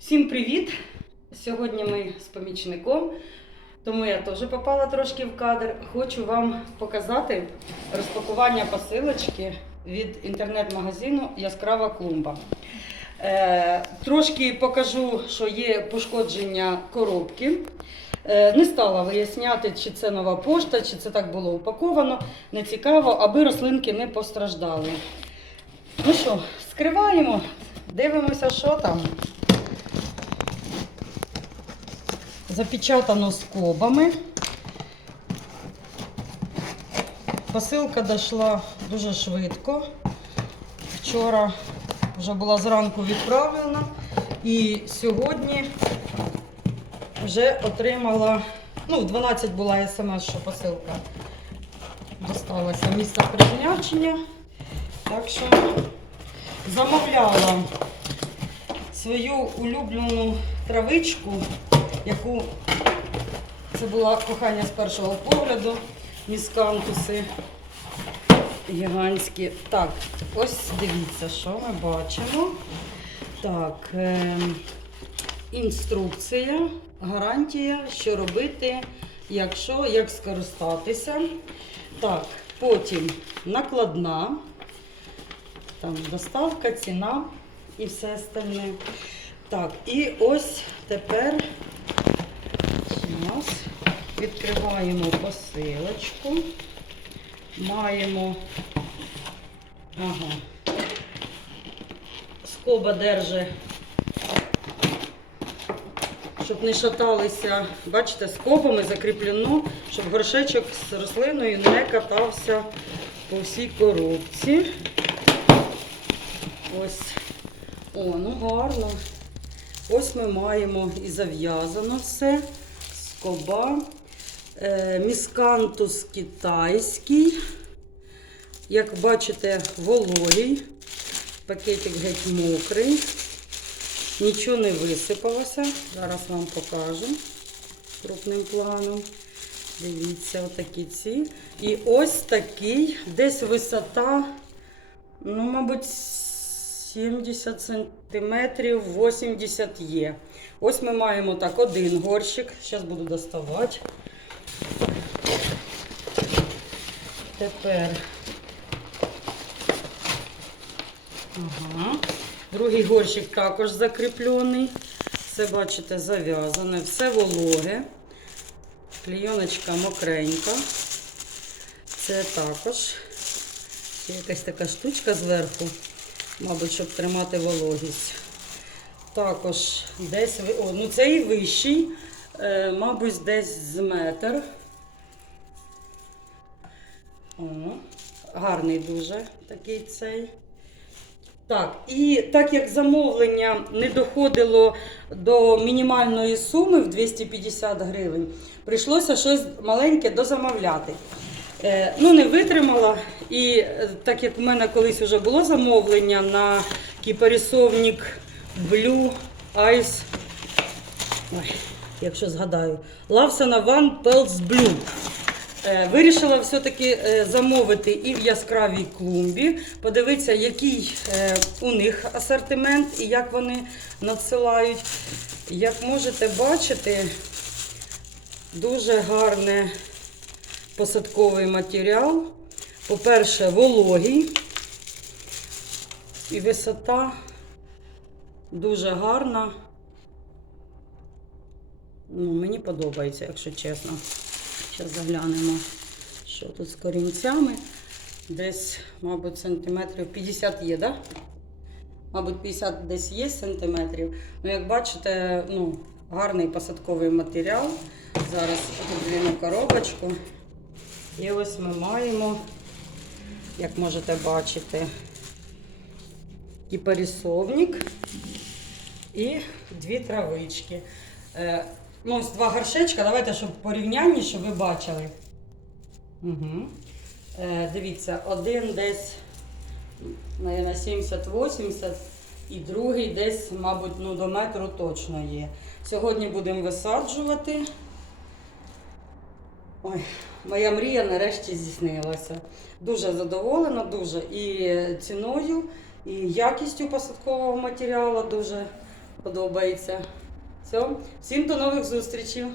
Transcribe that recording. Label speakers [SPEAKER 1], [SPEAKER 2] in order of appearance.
[SPEAKER 1] Всім привіт! Сьогодні ми з помічником, тому я теж попала трошки в кадр. Хочу вам показати розпакування посилочки від інтернет-магазину Яскрава клумба. Е, трошки покажу, що є пошкодження коробки. Е, не стала виясняти, чи це нова пошта, чи це так було упаковано. Не цікаво, аби рослинки не постраждали. Ну що, скриваємо, дивимося, що там. Запечатано скобами. Посилка дійшла дуже швидко. Вчора вже була зранку відправлена і сьогодні вже отримала, ну, в 12 була смс, що посилка досталася місце призначення. Так що замовляла свою улюблену травичку, яку це була кохання з першого погляду, міскантуси гігантські. Так, ось дивіться, що ми бачимо. Так, е, інструкція, гарантія, що робити, якщо, як скористатися. Так, потім накладна, там доставка, ціна і все остальне. Так, і ось тепер Зараз відкриваємо посилочку. Маємо. Ага. Скоба держи, щоб не шаталися. Бачите, скобами закріплено, щоб горшечок з рослиною не катався по всій коробці. Ось. О, ну гарно. Ось ми маємо і зав'язано все. Скоба. Е, міскантус китайський. Як бачите, вологий. Пакетик геть мокрий. Нічого не висипалося. Зараз вам покажу крупним планом. Дивіться, отакі ці. І ось такий, десь висота, ну, мабуть, 70 сантиметрів, 80 є. Ось ми маємо так один горщик. Зараз буду доставати. Тепер. Ага. Другий горщик також закріплений. Все, бачите, зав'язане, все вологе. Клійоночка мокренька. Це також. Ще якась така штучка зверху, мабуть, щоб тримати вологість. Також десь о, ну цей вищий, е, мабуть, десь з метр. О, гарний дуже такий цей. Так, і так як замовлення не доходило до мінімальної суми в 250 гривень, прийшлося щось маленьке дозамовляти. Е, ну, не витримала. І е, так як в мене колись вже було замовлення на кіпарісовник Blue Ice, ой, якщо згадаю, Lawson One Pelts Blue. Е, Вирішила все-таки замовити і в яскравій клумбі, подивитися, який у них асортимент і як вони надсилають. Як можете бачити, дуже гарний посадковий матеріал. По-перше, вологий і висота дуже гарна. Ну, мені подобається, якщо чесно. Зараз заглянемо, що тут з корінцями. Десь, мабуть, сантиметрів 50 є? Да? Мабуть, 50 десь є сантиметрів. Ну, як бачите, ну, гарний посадковий матеріал. Зараз подвійну коробочку. І ось ми маємо, як можете бачити, кіпарісовник і дві травички. Е, ну, ось два горшечка. Давайте, щоб порівнянні, щоб ви бачили. Угу. Дивіться, один десь, мабуть, 70-80 і другий десь, мабуть, ну, до метру точно є. Сьогодні будемо висаджувати. Ой, моя мрія нарешті здійснилася. Дуже задоволена, дуже і ціною, і якістю посадкового матеріалу дуже подобається. Все, всім до нових зустрічей.